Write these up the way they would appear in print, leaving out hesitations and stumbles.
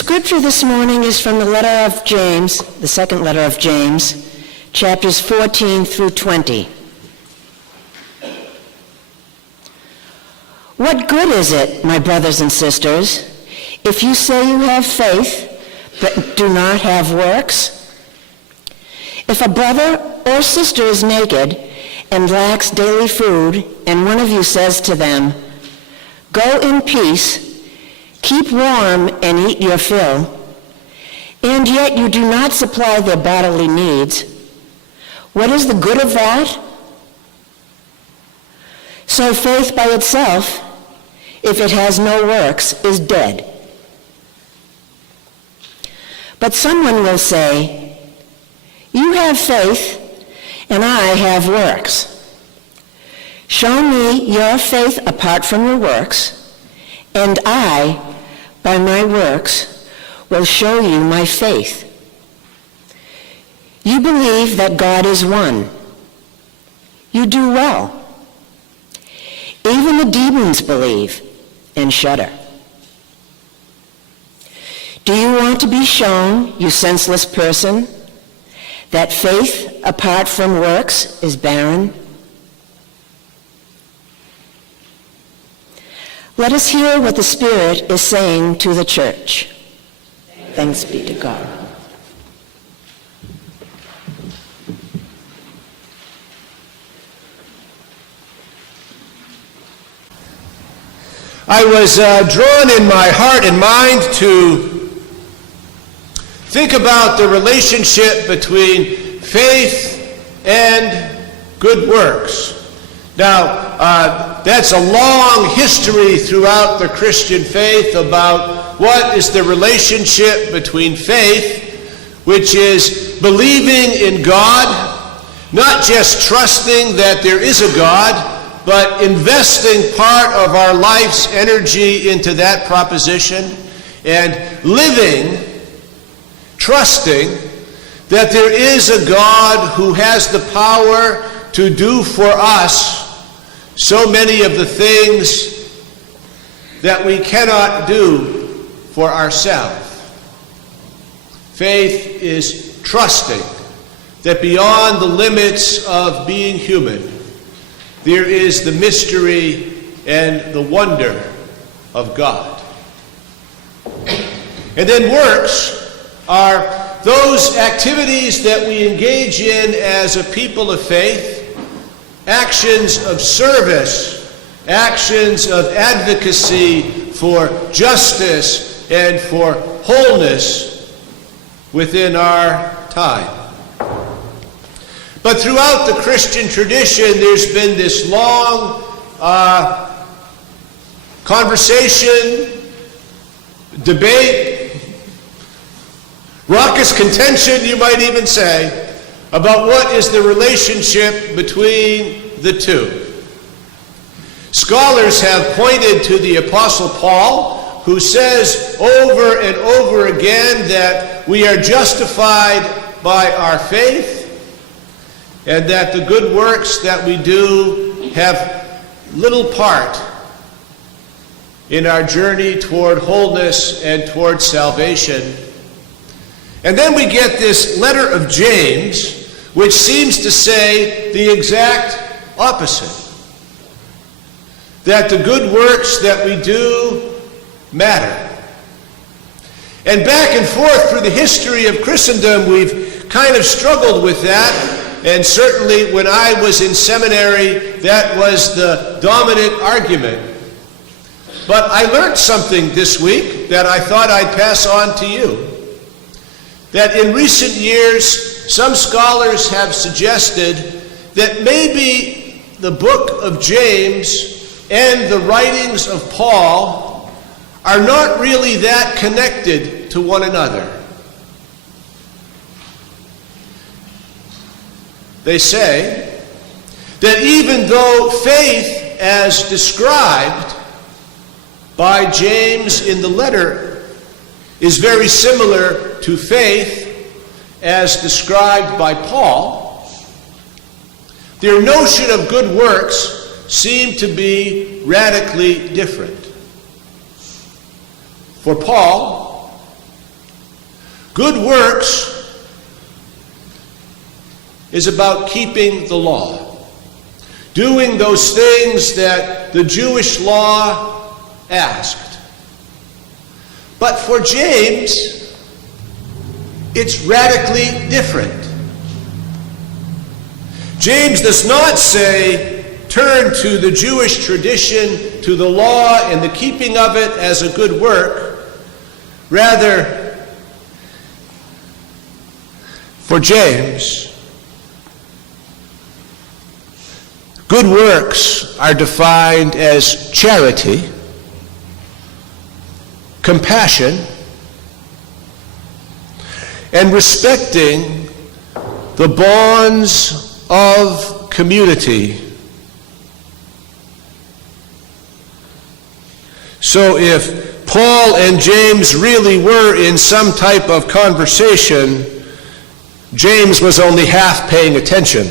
scripture this morning is from the letter of James, the second letter of James, chapters 14 through 20. What good is it, my brothers and sisters, if you say you have faith but do not have works? If a brother or sister is naked and lacks daily food, and one of you says to them, "Go in peace, keep warm and eat your fill," and yet you do not supply their bodily needs, what is the good of that? So faith by itself, if it has no works, is dead. But someone will say, "You have faith, and I have works. Show me your faith apart from your works, and I, by my works, will show you my faith." You believe that God is one. You do well. Even the demons believe and shudder. Do you want to be shown, you senseless person, that faith apart from works is barren? Let us hear what the Spirit is saying to the church. Thanks be to God. I was drawn in my heart and mind to think about the relationship between faith and good works. Now, that's a long history throughout the Christian faith about what is the relationship between faith, which is believing in God, not just trusting that there is a God, but investing part of our life's energy into that proposition, and living, trusting that there is a God who has the power to do for us so many of the things that we cannot do for ourselves. Faith is trusting that beyond the limits of being human, there is the mystery and the wonder of God. And then works are those activities that we engage in as a people of faith, actions of service, actions of advocacy for justice and for wholeness within our time. But throughout the Christian tradition, there's been this long conversation, debate, raucous contention, you might even say, about what is the relationship between the two. Scholars have pointed to the Apostle Paul, who says over and over again that we are justified by our faith, and that the good works that we do have little part in our journey toward wholeness and toward salvation. And then we get this letter of James, which seems to say the exact opposite. That the good works that we do matter. And back and forth through the history of Christendom, we've kind of struggled with that. And certainly when I was in seminary, that was the dominant argument. But I learned something this week that I thought I'd pass on to you. That in recent years, some scholars have suggested that maybe the book of James and the writings of Paul are not really that connected to one another. They say that even though faith, as described by James in the letter, is very similar to faith as described by Paul, their notion of good works seem to be radically different. For Paul, Good works is about keeping the law, doing those things that the Jewish law asked. But for James, it's radically different. James does not say, turn to the Jewish tradition, to the law, and the keeping of it as a good work. Rather, for James, good works are defined as charity, compassion, and respecting the bonds of community. So if Paul and James really were in some type of conversation, James was only half paying attention.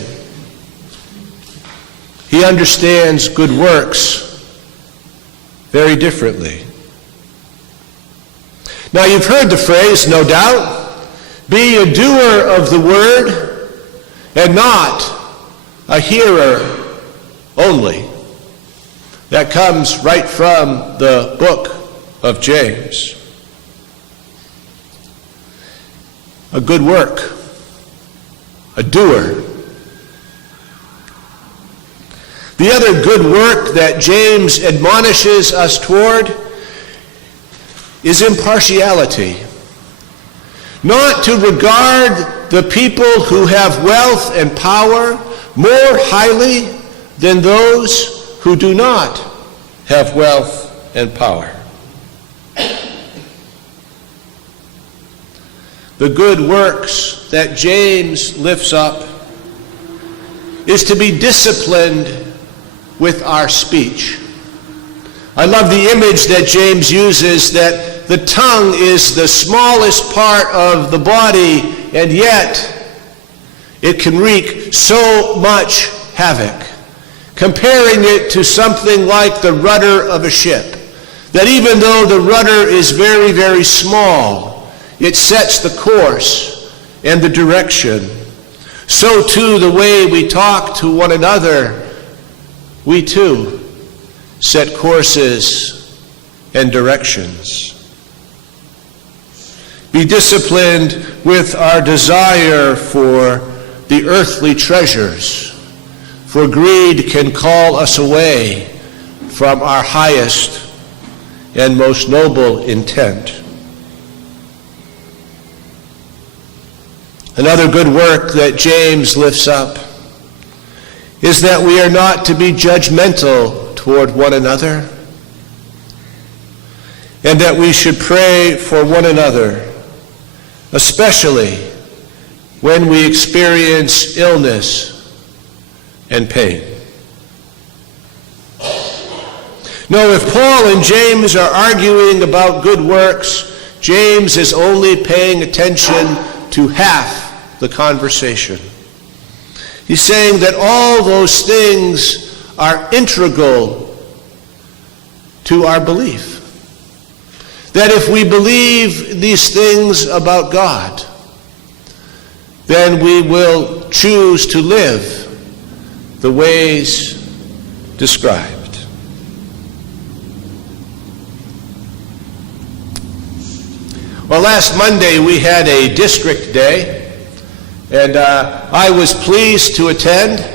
He understands good works very differently. Now, you've heard the phrase, no doubt, be a doer of the word and not a hearer only. That comes right from the book of James. A good work, a doer. The other good work that James admonishes us toward is impartiality. Not to regard the people who have wealth and power more highly than those who do not have wealth and power. The good works that James lifts up is to be disciplined with our speech. I love the image that James uses that the tongue is the smallest part of the body, and yet it can wreak so much havoc. Comparing it to something like the rudder of a ship, that even though the rudder is very, very small, it sets the course and the direction. So too, the way we talk to one another, we too set courses and directions. Be disciplined with our desire for the earthly treasures, for greed can call us away from our highest and most noble intent. Another good work that James lifts up is that we are not to be judgmental toward one another, and that we should pray for one another, especially when we experience illness and pain. No, if Paul and James are arguing about good works, James is only paying attention to half the conversation. He's saying that all those things are integral to our belief. That if we believe these things about God, then we will choose to live the ways described. Well, last Monday we had a district day, and I was pleased to attend.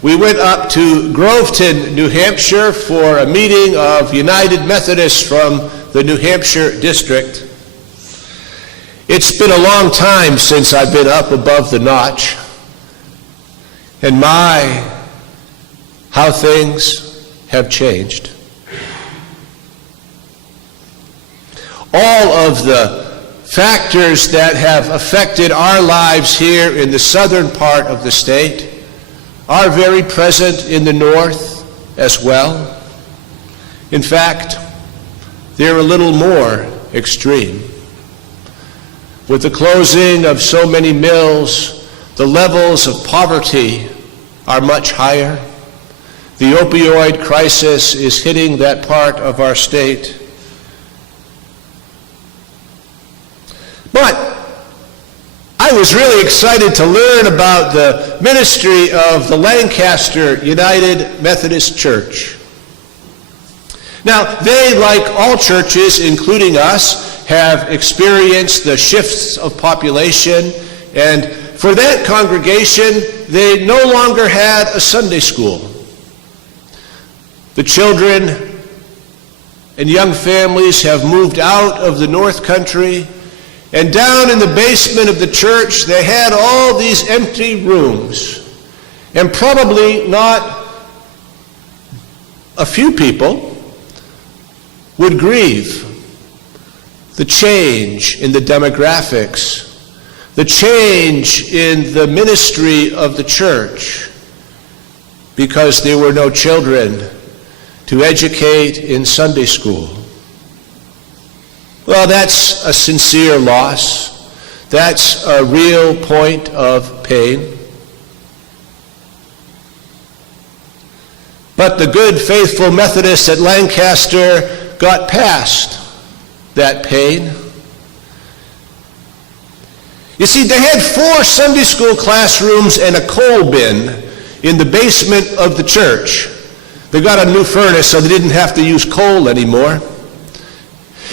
We went up to Groveton, New Hampshire for a meeting of United Methodists from the New Hampshire district. It's been a long time since I've been up above the notch, and how things have changed. All of the factors that have affected our lives here in the southern part of the state are very present in the north as well. In fact, they're a little more extreme. With the closing of so many mills, the levels of poverty are much higher. The opioid crisis is hitting that part of our state. But was really excited to learn about the ministry of the Lancaster United Methodist Church. Now, they, like all churches, including us, have experienced the shifts of population, and for that congregation, they no longer had a Sunday school. The children and young families have moved out of the North Country, and down in the basement of the church, they had all these empty rooms, and probably not a few people would grieve the change in the demographics, the change in the ministry of the church, because there were no children to educate in Sunday school. Well, that's a sincere loss. That's a real point of pain. But the good, faithful Methodists at Lancaster got past that pain. You see, they had 4 Sunday school classrooms and a coal bin in the basement of the church. They got a new furnace, so they didn't have to use coal anymore.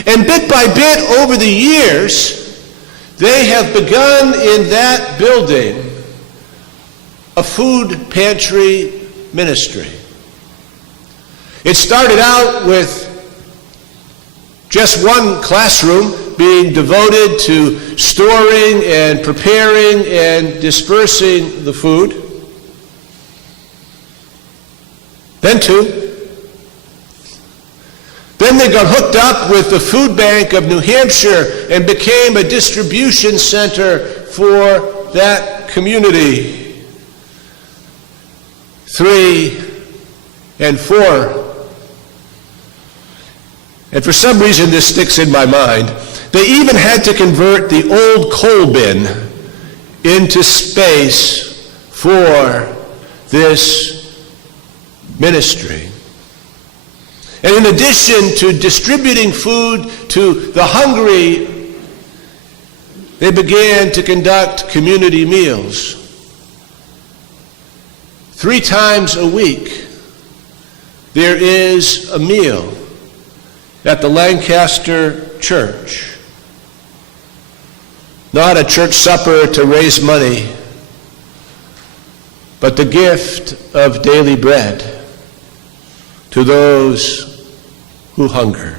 And bit by bit, over the years, they have begun in that building a food pantry ministry. It started out with just one classroom being devoted to storing and preparing and dispersing the food. Then 2. Then they got hooked up with the Food Bank of New Hampshire and became a distribution center for that community. 3 and 4. And for some reason this sticks in my mind. They even had to convert the old coal bin into space for this ministry. And in addition to distributing food to the hungry, they began to conduct community meals. 3 times a week, there is a meal at the Lancaster Church. Not a church supper to raise money, but the gift of daily bread to those who hunger.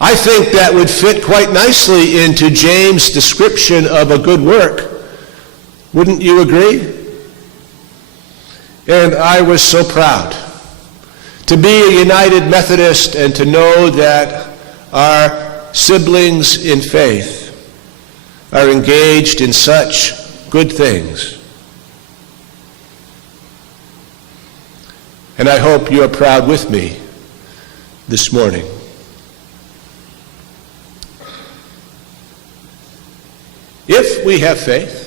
I think that would fit quite nicely into James' description of a good work. Wouldn't you agree? And I was so proud to be a United Methodist and to know that our siblings in faith are engaged in such good things. And I hope you are proud with me this morning. If we have faith,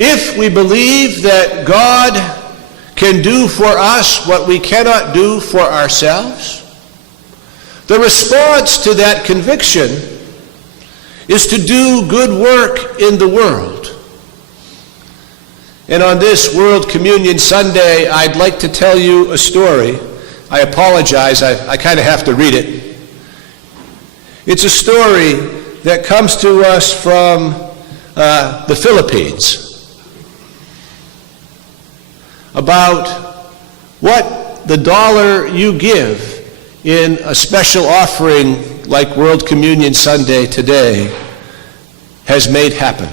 if we believe that God can do for us what we cannot do for ourselves, the response to that conviction is to do good work in the world. And on this World Communion Sunday, I'd like to tell you a story. I apologize, I kind of have to read it. It's a story that comes to us from the Philippines about what the dollar you give in a special offering like World Communion Sunday today has made happen.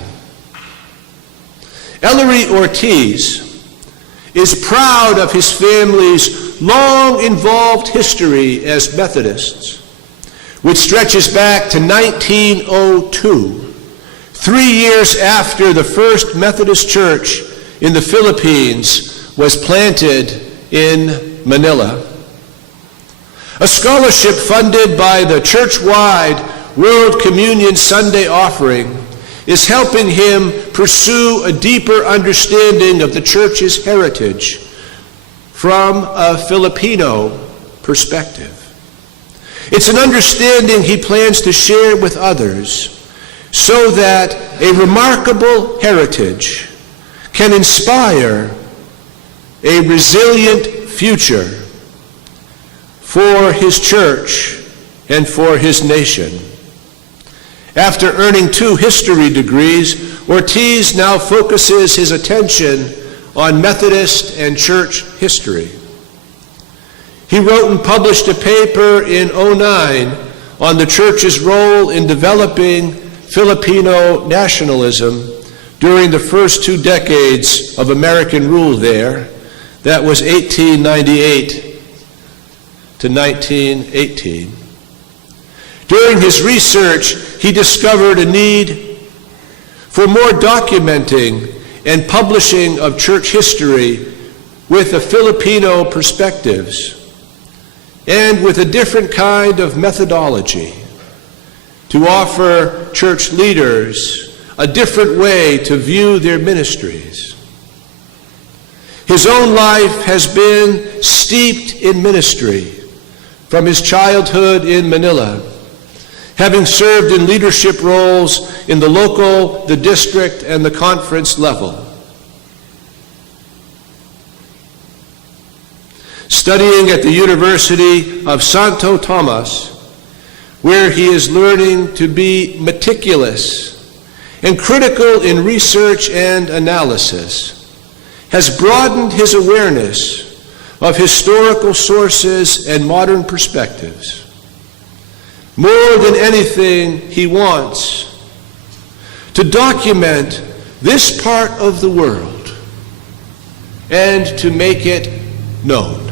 Ellery Ortiz is proud of his family's long involved history as Methodists, which stretches back to 1902, 3 years after the first Methodist church in the Philippines was planted in Manila. A scholarship funded by the church-wide World Communion Sunday offering is helping him pursue a deeper understanding of the church's heritage from a Filipino perspective. It's an understanding he plans to share with others so that a remarkable heritage can inspire a resilient future for his church and for his nation. After earning 2 history degrees, Ortiz now focuses his attention on Methodist and church history. He wrote and published a paper in 2009 on the church's role in developing Filipino nationalism during the first 2 decades of American rule there. That was 1898 to 1918. During his research, he discovered a need for more documenting and publishing of church history with a Filipino perspectives and with a different kind of methodology to offer church leaders a different way to view their ministries. His own life has been steeped in ministry from his childhood in Manila, having served in leadership roles in the local, the district, and the conference level. Studying at the University of Santo Tomas, where he is learning to be meticulous and critical in research and analysis, has broadened his awareness of historical sources and modern perspectives. More than anything, he wants to document this part of the world and to make it known.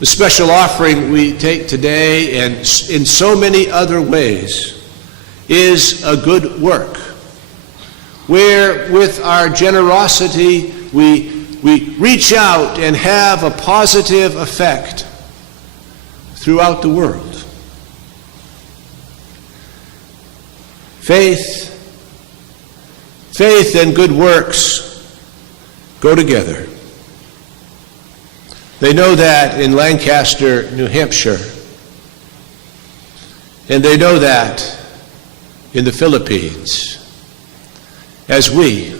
The special offering we take today, and in so many other ways, is a good work, where with our generosity we reach out and have a positive effect throughout the world. Faith and good works go together. They know that in Lancaster, New Hampshire, and they know that in the Philippines, as we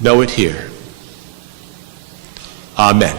know it here. Amen.